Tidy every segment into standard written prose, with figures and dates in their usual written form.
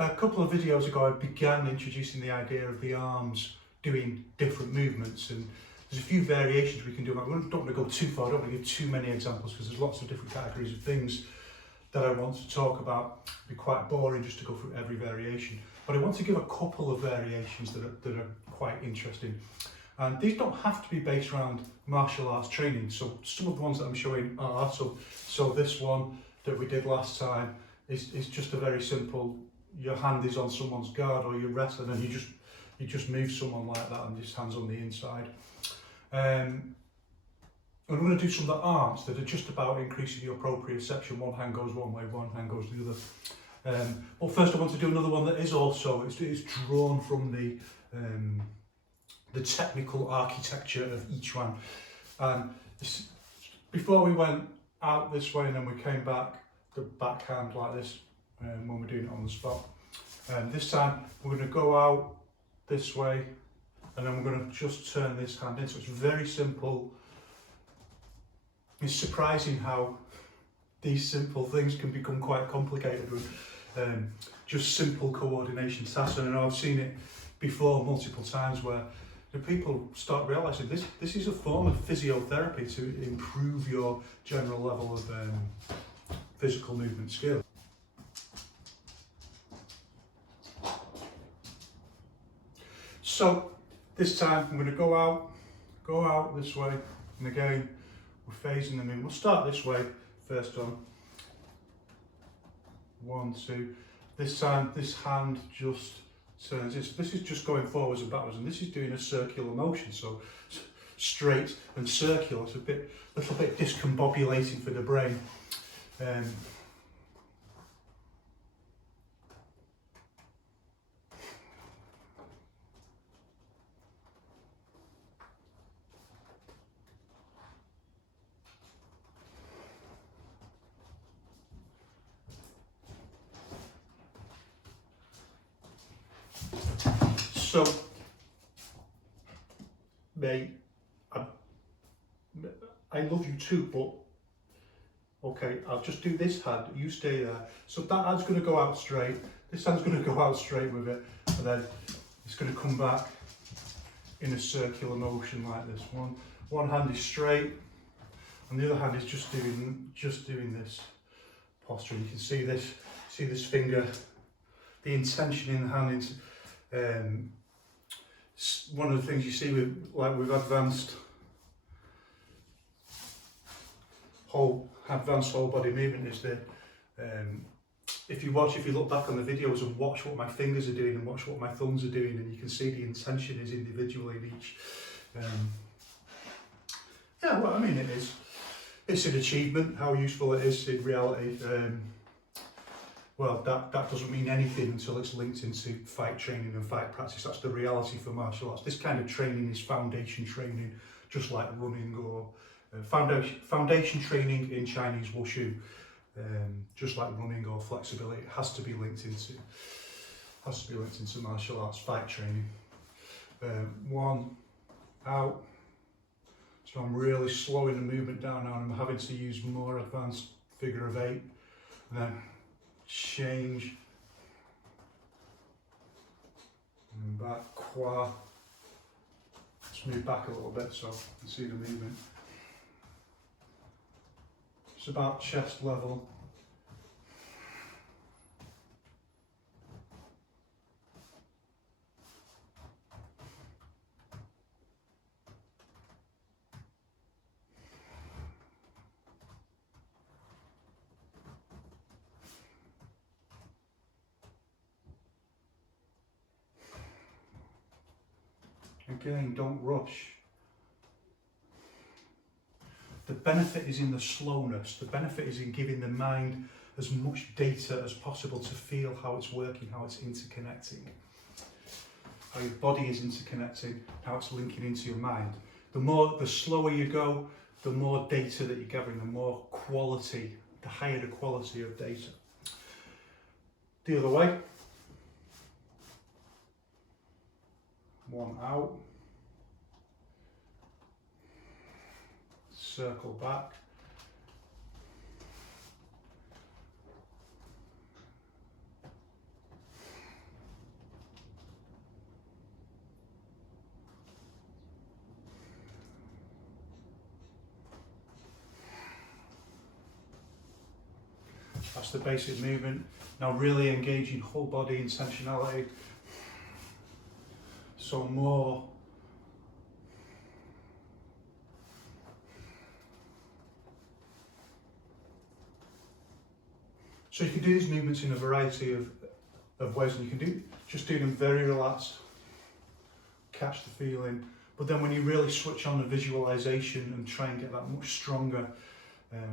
A couple of videos ago I began introducing the idea of the arms doing different movements, and there's a few variations we can do. I don't want to go too far, I don't want to give too many examples because there's lots of different categories of things that I want to talk about. It'd be quite boring just to go through every variation, but I want to give a couple of variations that are quite interesting. And these don't have to be based around martial arts training. So some of the ones that I'm showing are, so this one that we did last time is just a very simple, your hand is on someone's guard or you're wrestling and you just move someone like that and just hands on the inside. And I'm going to do some that aren't, that are just about increasing your proprioception. One hand goes one way, one hand goes the other. But first I want to do another one that is also, it's drawn from the technical architecture of Yiquan. Before we went out this way and then we came back, the backhand like this when we're doing it on the spot. This time we're going to go out this way and then we're going to just turn this hand in. So it's very simple. It's surprising how these simple things can become quite complicated with just simple coordination tasks. And I know I've seen it before multiple times where the people start realising this is a form of physiotherapy to improve your general level of physical movement skill. So this time I'm going to go out this way, and again we're phasing them in. We'll start this way first on 1, 2. This time this hand just turns. This is just going forwards and backwards, and this is doing a circular motion. So straight and circular. It's a little bit discombobulating for the brain. So, mate, I love you too, but okay, I'll just do this hand, you stay there. So that hand's going to go out straight, this hand's going to go out straight with it, and then it's going to come back in a circular motion like this. One hand is straight, and the other hand is just doing this posture. You can see this finger, the intention in the hand. One of the things you see with advanced whole body movement is that if you look back on the videos and watch what my fingers are doing and watch what my thumbs are doing, and you can see the intention is individually in each. Yeah, well, I mean, it's an achievement. How useful it is in reality. Well, that doesn't mean anything until it's linked into fight training and fight practice. That's the reality for martial arts. This kind of training is foundation training, just like running or foundation training in Chinese wushu, just like running or flexibility. It has to be linked into martial arts fight training. One out. So I'm really slowing the movement down now, and I'm having to use more advanced figure of 8. And then change, and back, qua. Let's move back a little bit so you can see the movement. It's about chest level. Again, don't rush. The benefit is in the slowness. The benefit is in giving the mind as much data as possible to feel how it's working, how it's interconnecting, how your body is interconnecting, how it's linking into your mind. The slower you go, the more data that you're gathering, the more quality, the higher the quality of data. The other way. One out. Circle back. That's the basic movement. Now really engaging whole body intentionality. So more. So you can do these movements in a variety of ways, and you can just do them very relaxed, catch the feeling, but then when you really switch on the visualization and try and get that much stronger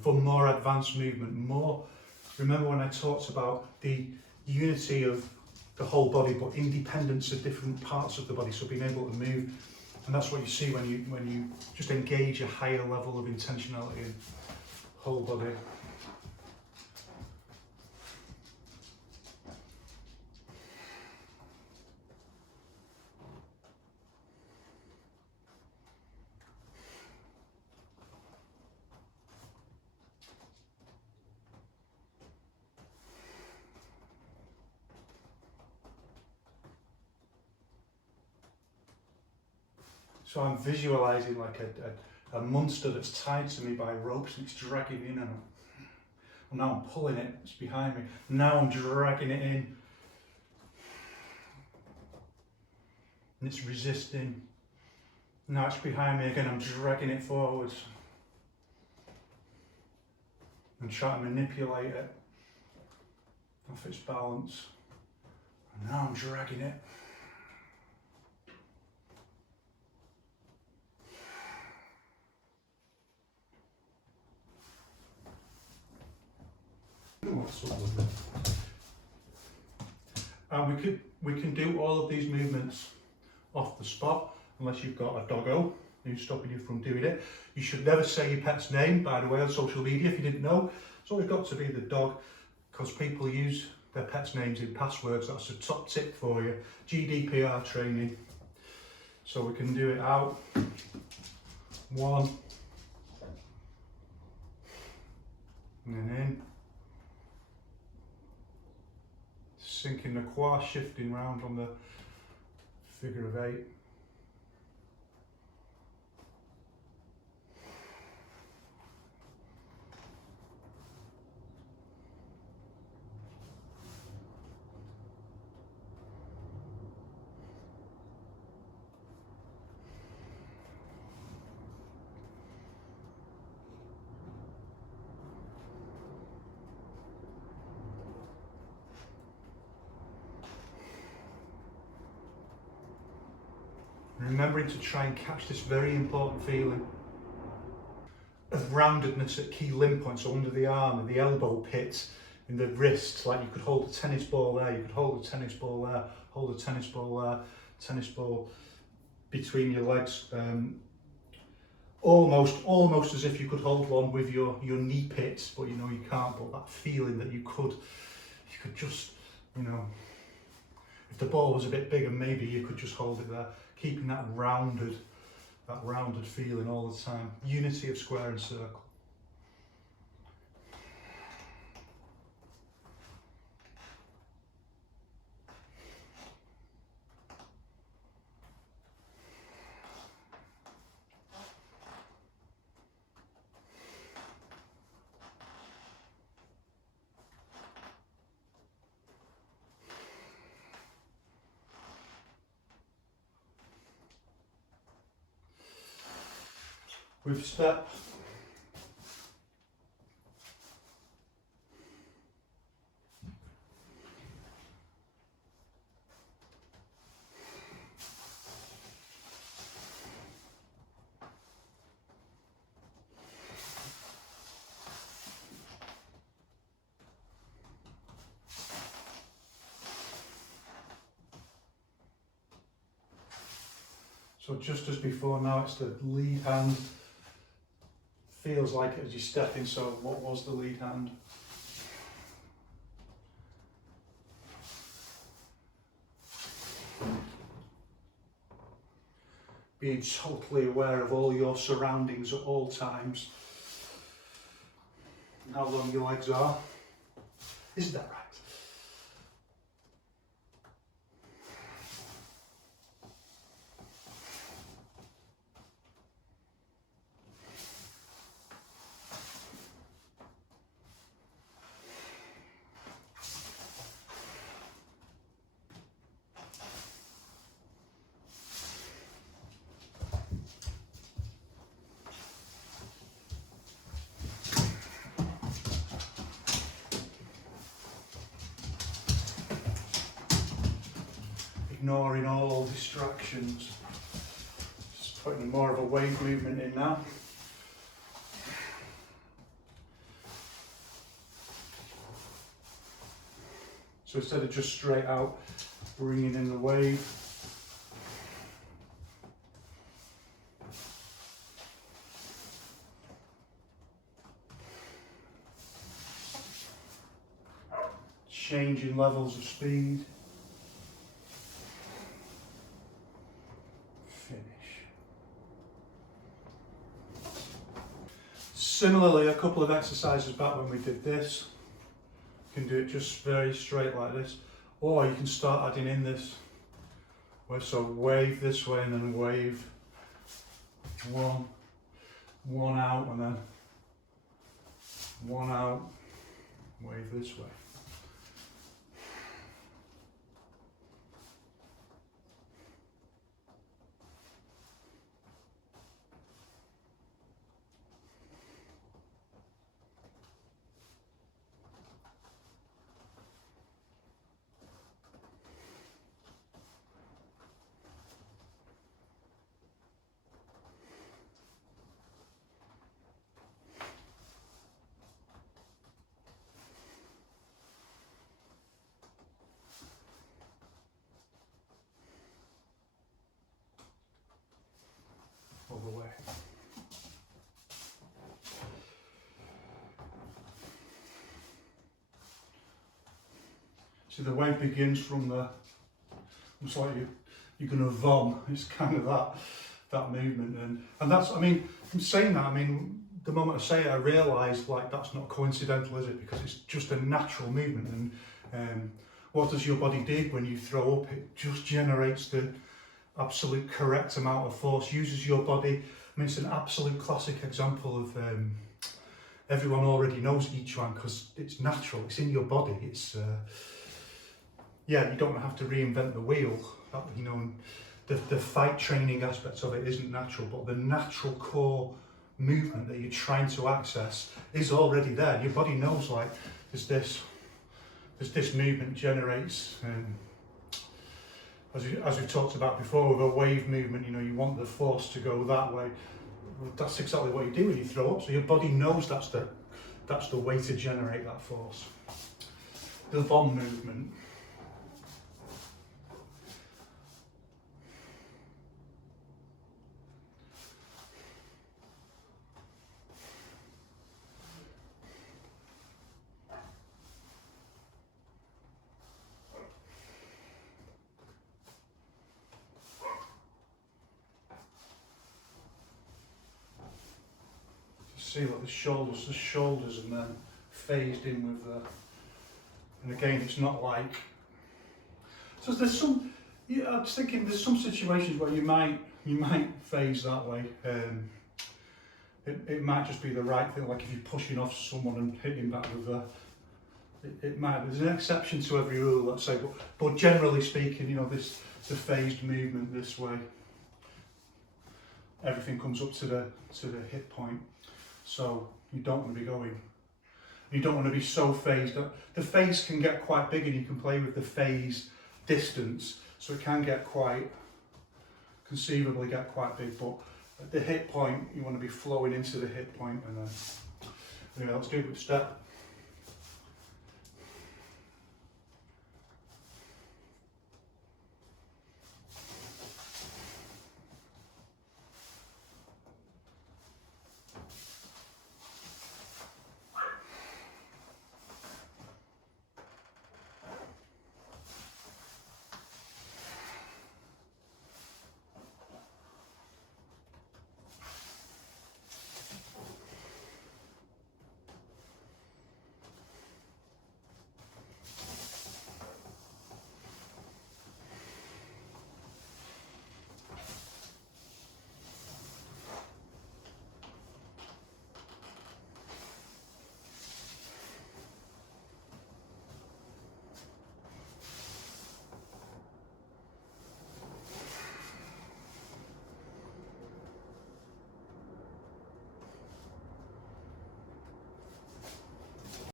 for more advanced movement, remember when I talked about the unity of the whole body but independence of different parts of the body, so being able to move, and that's what you see when you just engage a higher level of intentionality in whole body. So I'm visualizing like a monster that's tied to me by ropes and it's dragging in, and now I'm pulling it, it's behind me. Now I'm dragging it in. And it's resisting. Now it's behind me again, I'm dragging it forwards. And trying to manipulate it off its balance. And now I'm dragging it. And we can do all of these movements off the spot, unless you've got a doggo who's stopping you from doing it. You should never say your pet's name, by the way, on social media if you didn't know. It's always got to be the dog, because people use their pets' names in passwords. That's a top tip for you. GDPR training. So we can do it out. 1. And then in. Sinking the quad, shifting round on the figure of 8. Remembering to try and catch this very important feeling of roundedness at key limb points, so under the arm and the elbow pit, in the wrist, like you could hold a tennis ball there, you could hold a tennis ball there, hold a tennis ball there, tennis ball between your legs, almost as if you could hold one with your knee pit, but you know you can't, but that feeling that you could just, you know, if the ball was a bit bigger, maybe you could just hold it there, keeping that rounded feeling all the time. Unity of square and circle. With step. So just as before, now it's the lead hand. Feels like it as you step in, so what was the lead hand? Being totally aware of all your surroundings at all times. And how long your legs are. Isn't that right? ignoring all distractions. Just putting more of a wave movement in now. So instead of just straight out, bringing in the wave. Changing levels of speed. Finish. Similarly, a couple of exercises back when we did this, you can do it just very straight like this, or you can start adding in this. So wave this way and then wave one out and then one out, wave this way. All the way. See, the wave begins from the, it's like you're going to vom. It's kind of that movement, and that's, I mean, I'm saying that, I mean, the moment I say it, I realise like that's not coincidental, is it? Because it's just a natural movement, and what does your body do when you throw up? It just generates the absolute correct amount of force, uses your body. I mean, it's an absolute classic example of, everyone already knows Yiquan because it's natural, it's in your body. It's, yeah, you don't have to reinvent the wheel. You know, the fight training aspects of it isn't natural, but the natural core movement that you're trying to access is already there. Your body knows, like, there's this movement generates, as we've talked about before, with a wave movement, you know, you want the force to go that way. That's exactly what you do when you throw up. So your body knows that's the way to generate that force. The vom movement. See, like the shoulders and then phased in with the, and again, it's not like, so there's some, yeah, I was thinking there's some situations where you might phase that way. It might just be the right thing, like if you're pushing off someone and hitting back with the, it might, there's an exception to every rule, let's say, but generally speaking, you know, the phased movement this way, everything comes up to the hip point. So you don't want to be going, you don't want to be so phased. The phase can get quite big and you can play with the phase distance, so it can get quite, conceivably get quite big, but at the hip point you want to be flowing into the hip point, and then, anyway, let's do a good step.